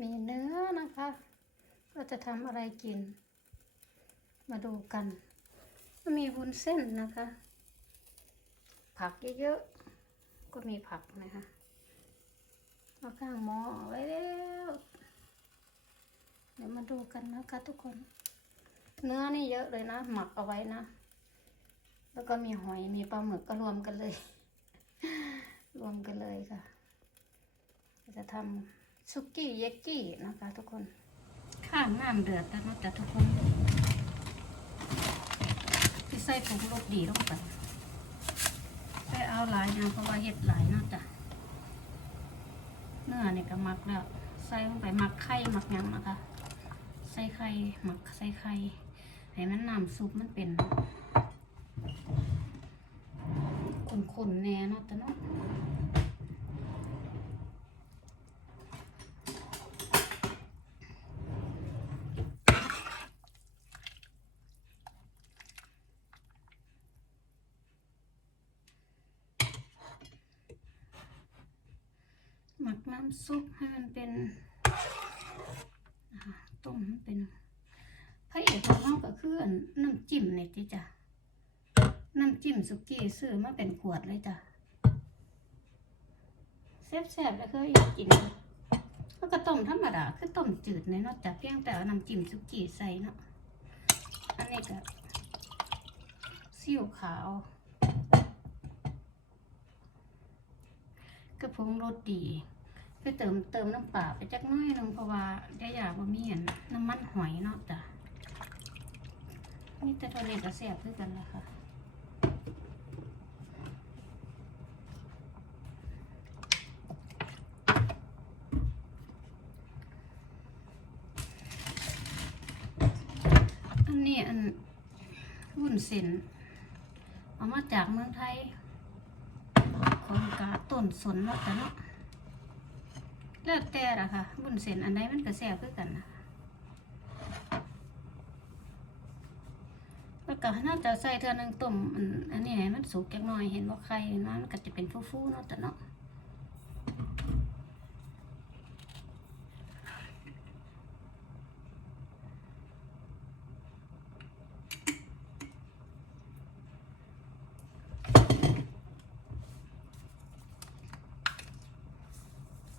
มีเนื้อนะคะก็จะทำอะไรกิน มาดูกัน มีวุ้นเส้นนะคะ ผักเยอะๆ ก็มีผักนะคะเอาข้างหม้อไว้แล้ว เดี๋ยวมาดูกันนะคะทุกคน เนื้อนี่เยอะเลยนะ หมักเอาไว้นะ แล้วก็มีหอย มีปลาหมึกก็รวมกันเลย รวมกันเลยค่ะ จะทำ ซุกี้เยกกี้นะคะทุกคน ข้างน้ำเดือดแล้วนะจ๊ะทุกคนที่ใส่ผงรสดีลงไปไปเอาหลายนะเพราะว่าเห็ดหลายนาะจ๊ะเนื้อเนี่ยก็หมักแล้วใส่ลงไปหมักไข่หมักยังนะคะ ใส่ไข่หมักใส่ไข่ให้มันน้ำซุปมันเป็นขุ่นๆแน่นะจ๊ะเนาะ มักน้ำซุปให้มันเป็นต้มเป็นพระเอกของเราก็คืออันน้ำจิ้มนี่ที่จ้ะน้ำจิ้มสุกี้ซื้อมาเป็นขวดเลยจ้ะแซ่บๆแล้วก็อยากกินแล้วก็ต้มธรรมดาคือต้มจืดเนี่ยนาะจ้ะเพียงแต่เอาน้ำจิ้มสุกี้ใส่เนาะอันนี้ก็ซีอิ๊วขาวกระพงรสดี ไปเติมเติมน้ำเปล่าไปจักน้อยนึงเพราะว่าได้อยากว่ามีอันน้ำมันหอยเนาะจ้ะนี่แต่ตัวนี้ก็แซ่บคือกันละค่ะอันนี้อันวุ้นเส้นเอามาจากเมืองไทยคนกาต้นสนเนาะจ้ะเนาะ แล้วแต่ละค่ะ บุญเส้นอันไหนมันก็แซ่บคือกันนะแล้วก็น่าจะใส่เท่านึงต้มอันนี้ให้มันสุกจักหน่อยเห็นว่าไข่นะมันก็จะเป็นฟูๆเนาะแต่เนาะ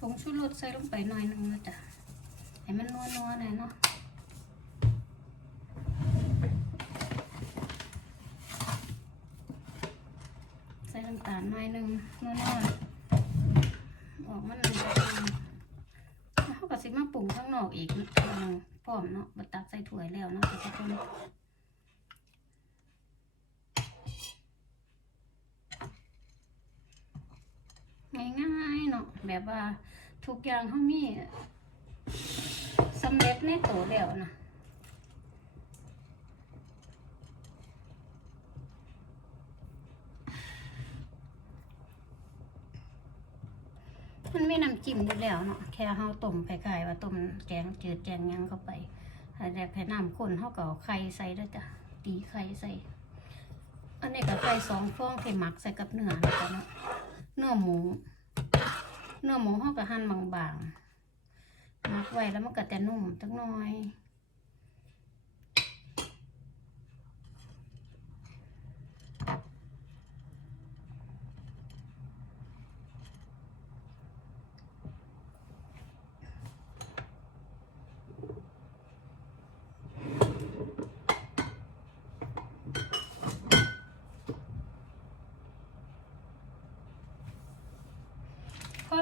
งชูรสใส่ลงไปหน่อยหนึงนะจ๊ะให้มันนัวๆหน่อยเนาะใส่น้ำตาลหน่อยหนึงนัวๆออกมันแล้วเขาก็สิมาปรุงข้างนอกอีกนิดนึงพร้อมเนาะบัตักใส่ถ้วยแล้วเนาะทุกคนง่ายๆเนาะแบบว่า ทุกอย่างเขามีสำเร็จในตัวแล้วนะมันไมีน้ำจิ้มอยู่แล้วเนาะแค่เฮาต้มไข่ๆว่าต้มแกงจืดแกงยังเข้าไปถ้าอยากให้น้ำข้นเฮาก็เอาไข่ใส่ด้วยจ้ะตีไข่ใส่ อันนี้ก็ไข่สองฟองที่หมักใส่กับเนื้อนะจ๊ะเนาะเนื้อหมู เนื้อหมูห่อก็หั่นบางๆมักไว้แล้วมันก็จะนุ่มจักหน่อย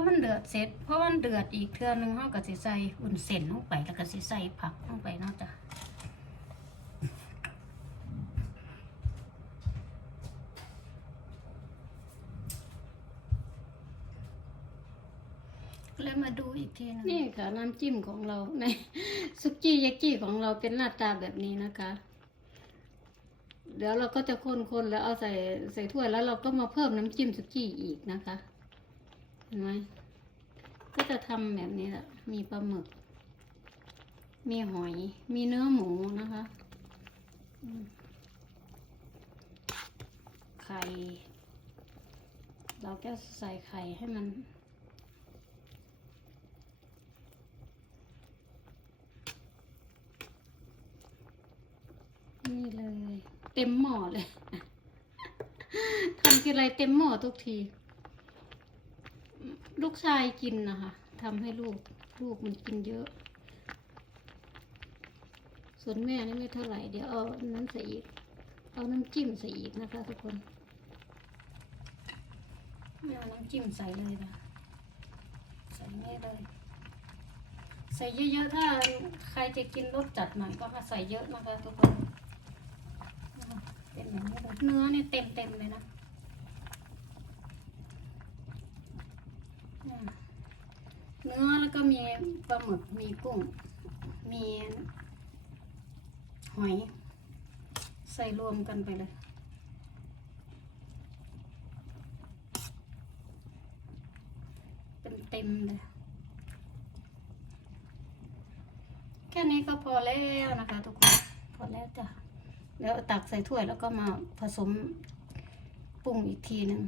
มันเดือดเสร็จเพราะมันเดือดอีกเทื่อนึงเฮาก็สิใส่อุ่นเส้นลงไปแล้วก็สิใส่ผักลงไปเนาะจ้ะแล้วมาดูอีกทีนึงนี่ค่ะน้ำจิ้มของเราในซุกี้ยากิของเราเป็นหน้าตาแบบนี้นะคะ เดี๋ยวเราก็จะคนๆแล้วเอาใส่ใส่ถ้วยแล้วเราก็มาเพิ่มน้ำจิ้มซุกี้อีกนะคะเห็นไหม ก็จะทำแบบนี้แหละ มีปลาหมึก มีหอย มีเนื้อหมูนะคะ ไข่ เราก็ใส่ไข่ให้มัน นี่เลย เต็มหม้อเลย ทำกินอะไรเต็มหม้อทุกที ลูกชายกินนะคะทำให้ลูกลูกมันกินเยอะ ส่วนแม่นี่ไม่เท่าไหร่เดี๋ยวเอาน้ำใส่อีก เอาน้ำจิ้มใส่อีกนะคะทุกคนไม่เอาน้ำจิ้มใส่เลยนะใส่นี่เลยใส่เยอะๆถ้าใครจะกินรสจัดหน่อยก็มาใส่เยอะนะคะทุกคนเป็นแบบนี้เลยเนื้อนี่ยเต็มๆเลยนะเนี่ย้วก็มีปลาหมึกมีกุ้ง มีหอย ใส่รวมกันไปเลยเป็นเต็มเลยแค่นี้ก็พอแล้วนะคะทุกคนพอแล้วจ้ะแล้วตักใส่ถ้วยแล้วก็มาผสมปรุงอีกทีหนึ่ง